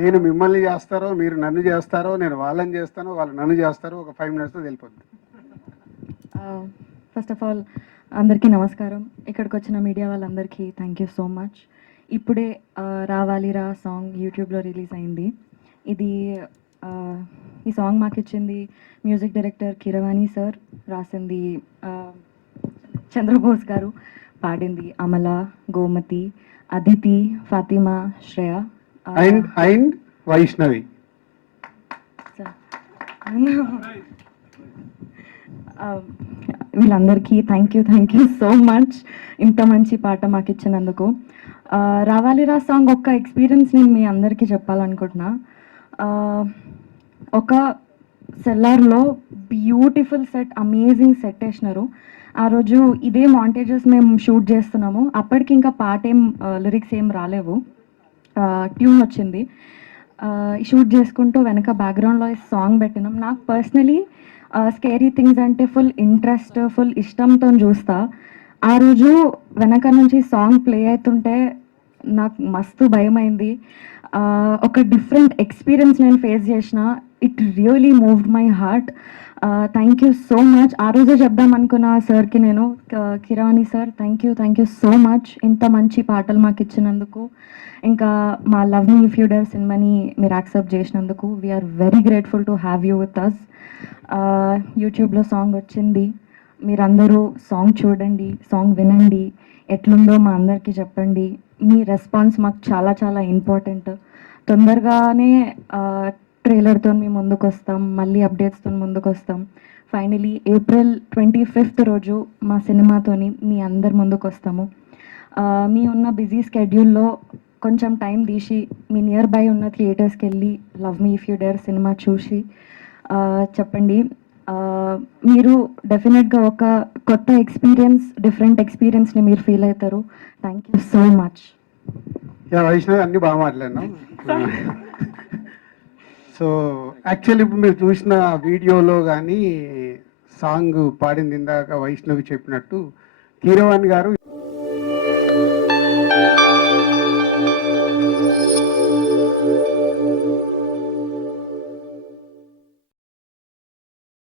నేను మిమ్మల్ని చేస్తారో, మీరు నన్ను చేస్తారో, నేను వాళ్ళని చేస్తానో, వాళ్ళు నన్ను చేస్తారో ఒక 5 మినిట్స్‌లో తెలిపోద్ది. ఫస్ట్ ఆఫ్ ఆల్ అందరికీ నమస్కారం. ఇక్కడికి వచ్చిన మీడియా వాళ్ళందరికీ థ్యాంక్ యూ సో మచ్. ఇప్పుడే రావాలిరా సాంగ్ యూట్యూబ్లో రిలీజ్ అయింది. ఇది ఈ సాంగ్ మాకు ఇచ్చింది మ్యూజిక్ డైరెక్టర్ కీరవాణి సార్, రాసింది చంద్రబోస్ గారు, పాడింది అమల, గోమతి, అదితి, ఫాతిమా, శ్రేయ అండ్ వైష్ణవి. వీళ్ళందరికీ థ్యాంక్ యూ సో మచ్ ఇంత మంచి పాట మాకు ఇచ్చినందుకు. రావాలిరా సాంగ్ ఒక్క ఎక్స్పీరియన్స్ నేను మీ అందరికీ చెప్పాలనుకుంటున్నా. ఒక సెల్లార్లో బ్యూటిఫుల్ సెట్, అమేజింగ్ సెట్ వేసినారు. ఆ రోజు ఇదే మాంటేజెస్ మేము షూట్ చేస్తున్నాము. అప్పటికి ఇంకా పాట ఏం లిరిక్స్ ఏం రాలేవు, ట్యూన్ వచ్చింది. షూట్ చేసుకుంటూ వెనక బ్యాక్గ్రౌండ్లో సాంగ్ పెట్టినాం. నాకు పర్సనలీ స్కేరీ థింగ్స్ అంటే ఫుల్ ఇంట్రెస్ట్, ఫుల్ ఇష్టంతో చూస్తా. ఆ రోజు వెనక నుంచి సాంగ్ ప్లే అవుతుంటే నాకు మస్తు భయమైంది. ఒక డిఫరెంట్ ఎక్స్పీరియన్స్ నేను ఫేస్ చేసిన. It really moved my heart. Thank you so much. ఆ రోజే చెప్దాం అనుకున్న సార్కి నేను, Keeravani sir thank you so much ఇంత మంచి పాటలు మాకు ఇచ్చినందుకు. ఇంకా మా love me if you dare సినిమాని మీరు యాక్సెప్ట్ చేసినందుకు we are very grateful to have you with us. యూట్యూబ్లో సాంగ్ వచ్చింది, మీరందరూ సాంగ్ చూడండి, సాంగ్ వినండి, ఎట్లుందో మా అందరికీ చెప్పండి. మీ రెస్పాన్స్ మాకు చాలా చాలా ఇంపార్టెంట్. తొందరగానే ట్రైలర్తో మేము ముందుకు వస్తాం, మళ్ళీ అప్డేట్స్తో ముందుకు వస్తాం. ఫైనలీ April 25th రోజు మా సినిమాతోని మీ అందరి ముందుకు వస్తాము. మీ ఉన్న బిజీ స్కెడ్యూల్లో కొంచెం టైం తీసి మీ నియర్ బై ఉన్న థియేటర్స్కి వెళ్ళి love me if you dare cinema చూసి చెప్పండి. మీరు డెఫినెట్గా ఒక కొత్త ఎక్స్పీరియన్స్, డిఫరెంట్ ఎక్స్పీరియన్స్ని మీరు ఫీల్ అవుతారు. Thank you so much. Vaishnavi అన్నీ బాగా మాట్లాడినాం. సో యాక్చువల్లీ ఇప్పుడు మీరు చూసిన వీడియోలో కానీ సాంగ్ పాడింది ఇందాక వైష్ణవి చెప్పినట్టు కీరవాణి గారు